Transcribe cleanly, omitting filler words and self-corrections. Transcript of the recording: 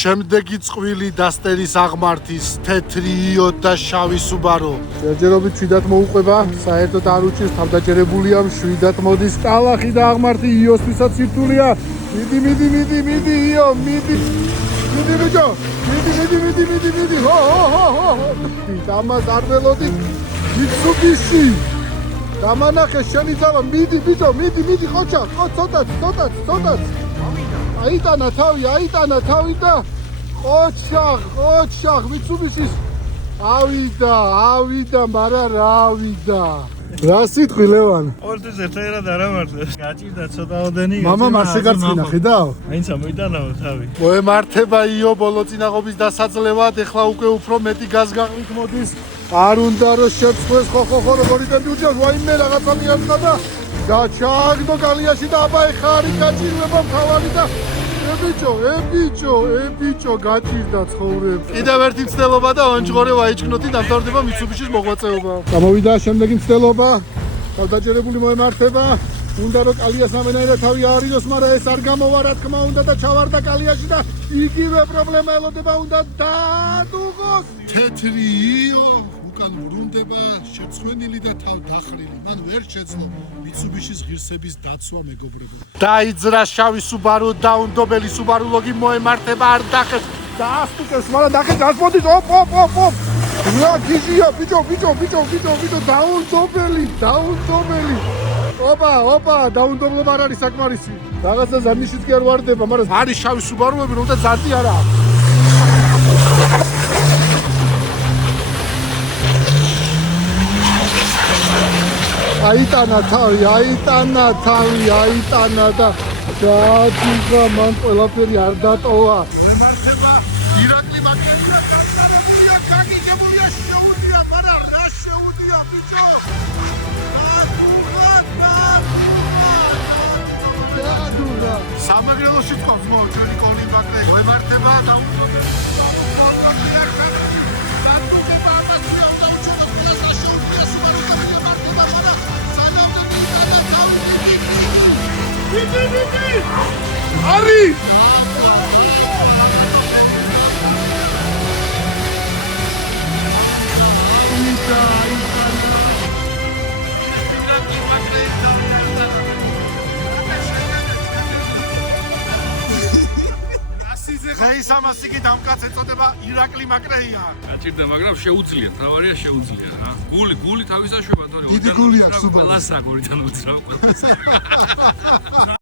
შემდეგი წყვილი დასტერის აღმართის თეთრი იო და შავი Subaru. ჯერჯერობით 7-ად მოუყვება, საერთოდ არ უჭირს, თავდაჭერებულია, 7-ად მოდის. ტალახი და აღმართი იოსთვისაც სირთულია. მიდი იო, მიდი ბიჭო, მიდი. ჰო. ამას არ ველოდით. Mitsubishi. დამანახე შენი ძალა, მიდი ბიჭო, მიდი, ხოჩა, ცოტაც. აიტანა თავი და ყოჩა Mitsubishi-ს ავიდა, მარა რა ავიდა. რა სიტყვი ლევან? ორთის ერთად არ ამართლებს. გაჭირდა ცოტაოდენი. მამა არ შეგარწმინა, ხედავ? აინცა მოიტანაო თავი. მოემართება იო ბოლო წინაღობის დასაძლევად, ეხლა უკვე უფრო მეტი გაზგაღლით მოდის. არ უნდა რომ შეწყვეს ხო როგორი ტემპი უჭირავს, ვაიმე რაღაცა მიაწყდა და გაჩაგდო გალიაში და აბა ეხა არის გაჭირვება მთავარი და ებიჭო გაჭირდა ცხოვრებს. კიდევ ერთი მცდელობა და ანჯღორე ვაიჩქნოთი დამთავრდება Mitsubishi-ს მოღვაწეობა. გამოვიდა შემდეგი მცდელობა. თავდაჭერებული მოემართება. უნდა რომ კალიას ამენაირად თავი აარიდოს, მაგრამ ეს არ გამოვა რა თქმა უნდა და ჩავარდა კალიაში და იგივე პრობლემა ელოდება, უნდა დაადუღოს. თეთრი იო უკან ვრუნდება, შეცვენილი და თავ დახრილი. მან ვერ შეძლო Mitsubishi-ს ღირსების დაცვა მეგობრებო. დაიძრა შავი Subaru, დაუნდობელი Subaru ლოგი მოემართება, არ დახეს. დაასტიკებს, მაგრამ დახეს არ მოდის. ოპ. რა გიზია, ბიჭო, დაუნდობელი. ოპა, დაუნდობლობა არ არის საკმარისი. რაღაცა ზარნიშიც კი არ ვარდება, მაგრამ არის შავი Subaru-ები, რომ და ზარდი არა აქვს. აიტანა და გააჩინგა, მან ყველაფერი არ დატოვა. მემართება ირაკლი მაგნეტია, გაგზავნებულია, გაგიგებულია, შეუდია, მაგრამ რა შეუდია, ბიჭო? დაადურა. სამაგრელოში თქოს მო, ჩვენი კოლინ ბაკრე მოემართება და Ari! ხაისამასიკი დამკაც ეწოდება ირაკლი მაკრეია. გაჭირდა, მაგრამ შეუძლია, თავარია შეუძლია რა. გული თავისაშვება, თორე დიდი გული აქვს Subaru. ყველას აქვს, ორიდან უძრავ ყველას.